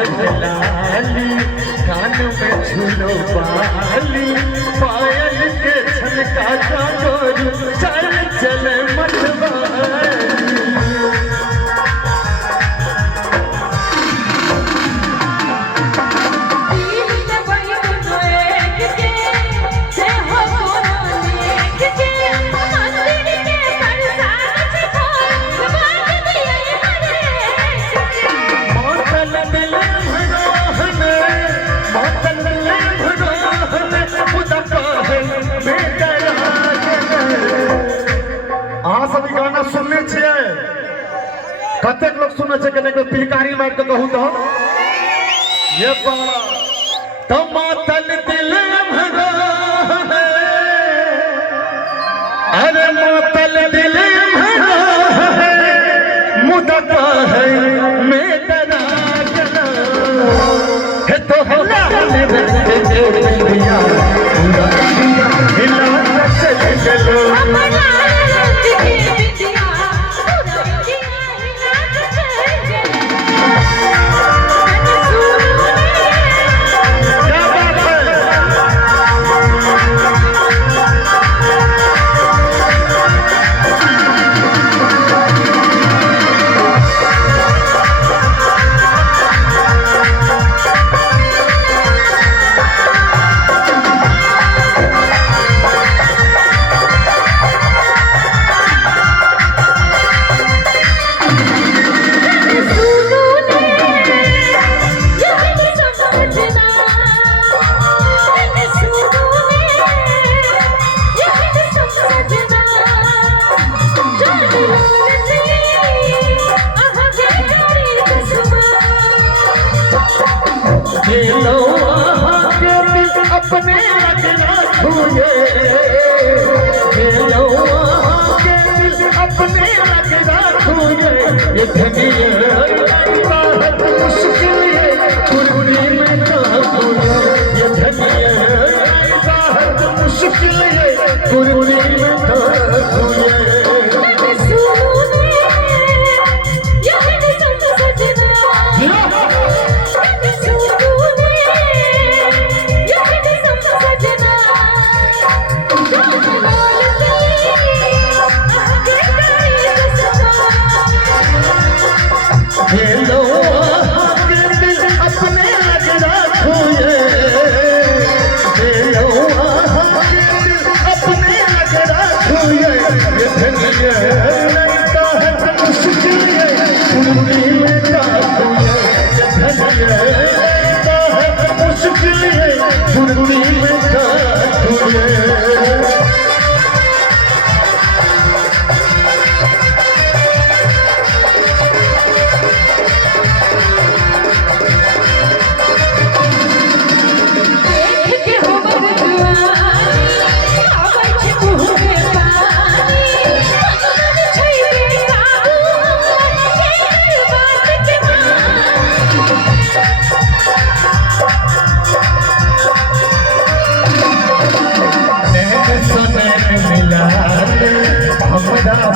लाली कान में झूलो बाली पायल के छनका का गोरू चल चल मतवाली सुनने छे कतेक लोग सुनने छे कने को पिलकारी मार के कहू तो ये मातल दिल भरा है अरे मातल दिल भरा है मुदता है मैं तेरा जना है तो हल्ला दिया पूरा हिला चले चलो अपने लगना छूए अपने लगना छूए ये धनिया मुश्किल कुर्बानी में ये धनिया मुश्किल कुर्बानी में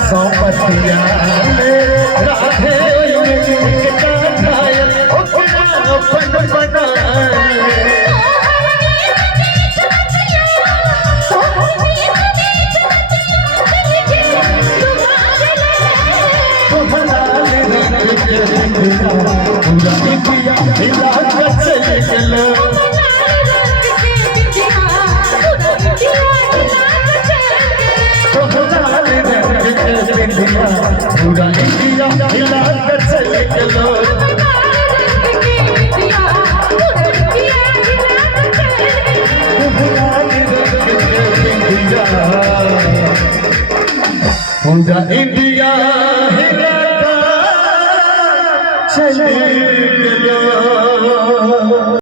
सौपतिया राधे अपन पूरा इंडिया हिला कर चले चलो पूरा इंडिया पूजा इंडिया हिलाता चले गया।